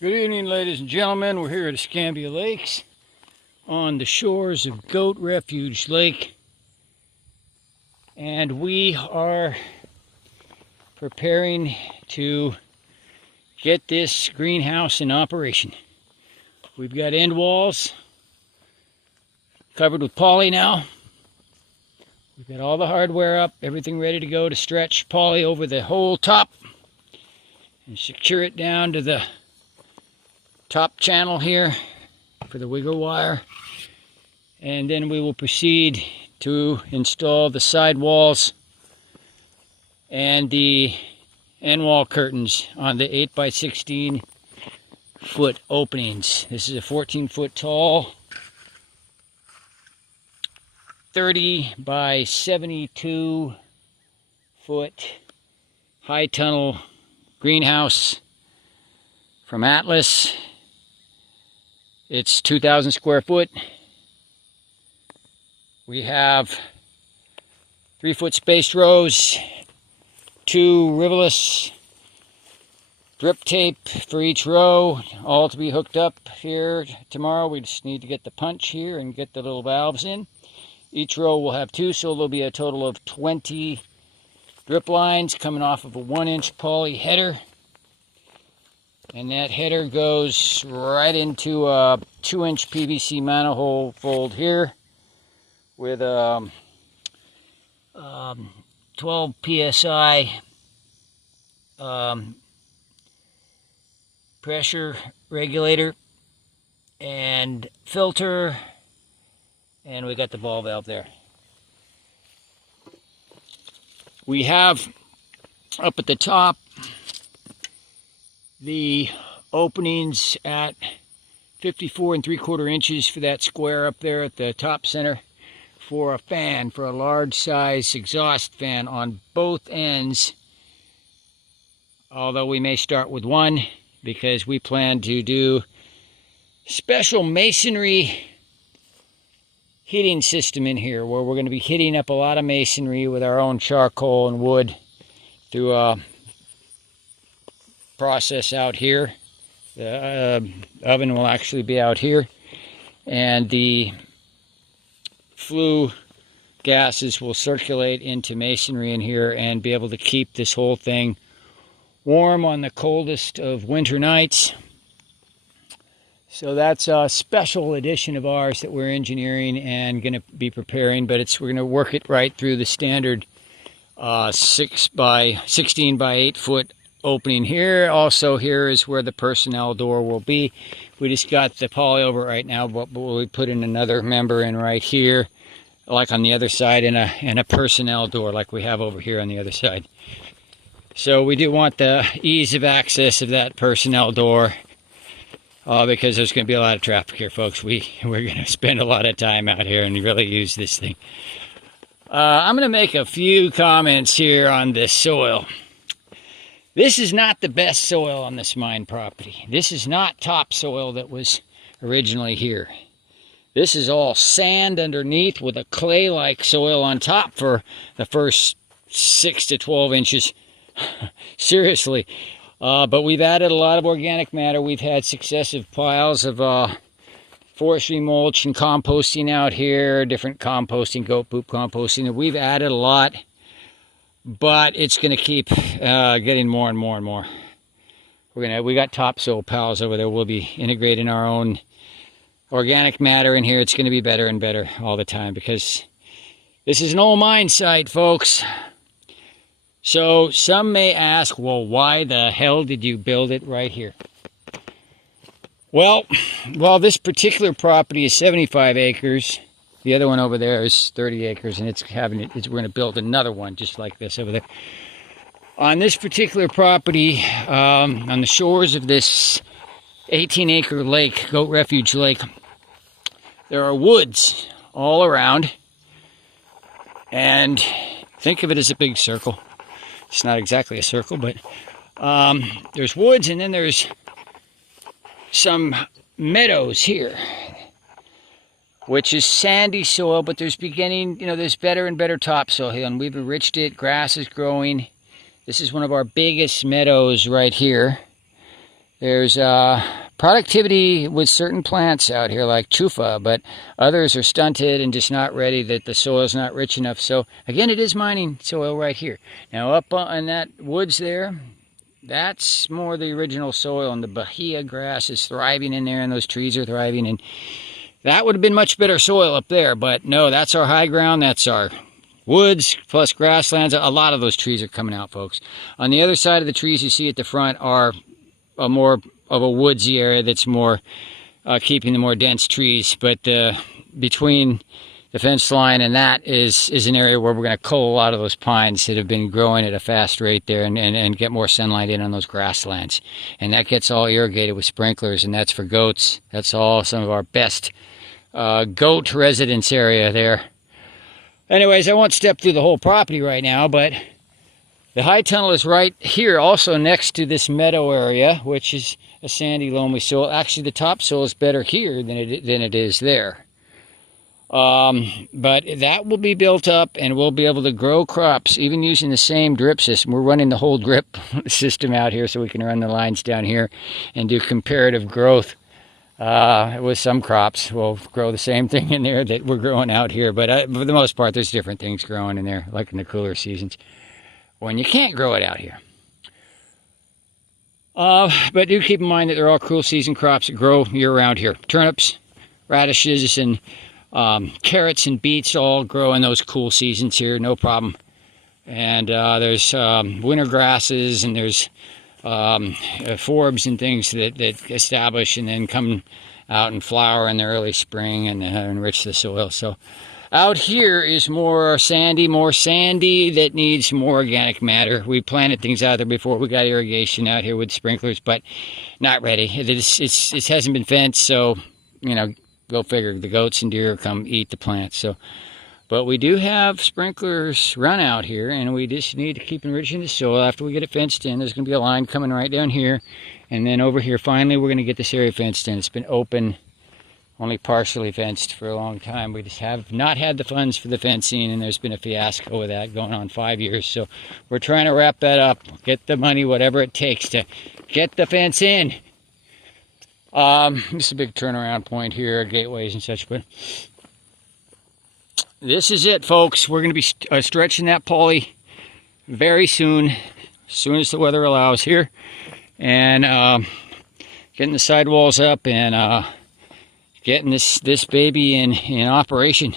Good evening, ladies and gentlemen. We're here at Escambia Lakes on the shores of Goat Refuge Lake, and we are preparing to get this greenhouse in operation. We've got end walls covered with poly now. We've got all the hardware up, everything ready to go to stretch poly over the whole top and secure it down to the top channel here for the wiggle wire, and then we will proceed to install the side walls and the end wall curtains on the 8x16 foot openings. This is a 14-foot tall 30 by 72 foot high tunnel greenhouse from Atlas. It's 2,000 square foot. We have 3-foot spaced rows, 2 riverless drip tape for each row, all to be hooked up here tomorrow. We just need to get the punch here and get the little valves in. Each row will have 2, so there'll be a total of 20 drip lines coming off of a 1-inch poly header. And that header goes right into a 2-inch PVC manifold fold here with a 12 psi pressure regulator and filter, and we got the ball valve there. We have up at the top the openings at 54 3/4 inches for that square up there at the top center for a fan, for a large size exhaust fan on both ends, although we may start with one because we plan to do special masonry heating system in here where we're going to be heating up a lot of masonry with our own charcoal and wood through a process out here. The oven will actually be out here, and the flue gases will circulate into masonry in here and be able to keep this whole thing warm on the coldest of winter nights. So that's a special edition of ours that we're engineering and going to be preparing, but we're going to work it right through the standard 6 by 16 by 8 foot opening here. Also here is where the personnel door will be. We just got the poly over it right now, but we'll put in another member in right here, like on the other side, in a personnel door like we have over here on the other side. So we do want the ease of access of that personnel door because there's going to be a lot of traffic here, folks. We're going to spend a lot of time out here and really use this thing. I'm going to make a few comments here on this soil. This is not the best soil on this mine property. This is not topsoil that was originally here. This is all sand underneath with a clay-like soil on top for the first 6 to 12 inches. Seriously. But we've added a lot of organic matter. We've had successive piles of forestry mulch and composting out here, different composting, goat poop composting. We've added a lot. But it's going to keep getting more and more and more. We got topsoil pals over there. We'll be integrating our own organic matter in here. It's going to be better and better all the time because this is an old mine site, folks. So some may ask, well, why the hell did you build it right here? Well, this particular property is 75 acres. The other one over there is 30 acres, and we're going to build another one just like this over there. On this particular property, on the shores of this 18-acre lake, Goat Refuge Lake, there are woods all around. And think of it as a big circle. It's not exactly a circle, but there's woods, and then there's some meadows here, which is sandy soil, but there's there's better and better topsoil here, and we've enriched it. Grass is growing. This is one of our biggest meadows right here. There's productivity with certain plants out here like chufa, but others are stunted and just not ready, that the soil's not rich enough. So again, it is mining soil right here. Now up on that woods there, that's more the original soil, and the bahia grass is thriving in there, and those trees are thriving, and that would have been much better soil up there. But no, that's our high ground, that's our woods plus grasslands. A lot of those trees are coming out, folks. On the other side of the trees you see at the front are a more of a woodsy area that's more keeping the more dense trees. But between the fence line and that is an area where we're going to cull a lot of those pines that have been growing at a fast rate there, and get more sunlight in on those grasslands. And that gets all irrigated with sprinklers, and that's for goats. That's all some of our best goat residence area there. Anyways, I won't step through the whole property right now, but the high tunnel is right here, also next to this meadow area, which is a sandy, loamy soil. Actually, the topsoil is better here than it is there. But that will be built up, and we'll be able to grow crops, even using the same drip system. We're running the whole drip system out here, so we can run the lines down here and do comparative growth. With some crops, we'll grow the same thing in there that we're growing out here. But for the most part, there's different things growing in there, like in the cooler seasons, when you can't grow it out here. But do keep in mind that they're all cool season crops that grow year-round here. Turnips, radishes, and carrots and beets all grow in those cool seasons here, no problem. And there's winter grasses, and there's forbs and things that establish and then come out and flower in the early spring and enrich the soil. So out here is more sandy that needs more organic matter. We planted things out there before. We got irrigation out here with sprinklers, but not ready. It hasn't been fenced, so you know, go figure, the goats and deer come eat the plants. So, but we do have sprinklers run out here, and we just need to keep enriching the soil. After we get it fenced in, there's going to be a line coming right down here, and then over here, finally, we're going to get this area fenced in. It's been open, only partially fenced for a long time. We just have not had the funds for the fencing, and there's been a fiasco with that going on 5 years. So we're trying to wrap that up, get the money, whatever it takes to get the fence in. This is a big turnaround point here, gateways and such, but this is it, folks. We're going to be stretching that poly very soon, as soon as the weather allows here, and getting the sidewalls up and getting this baby in operation.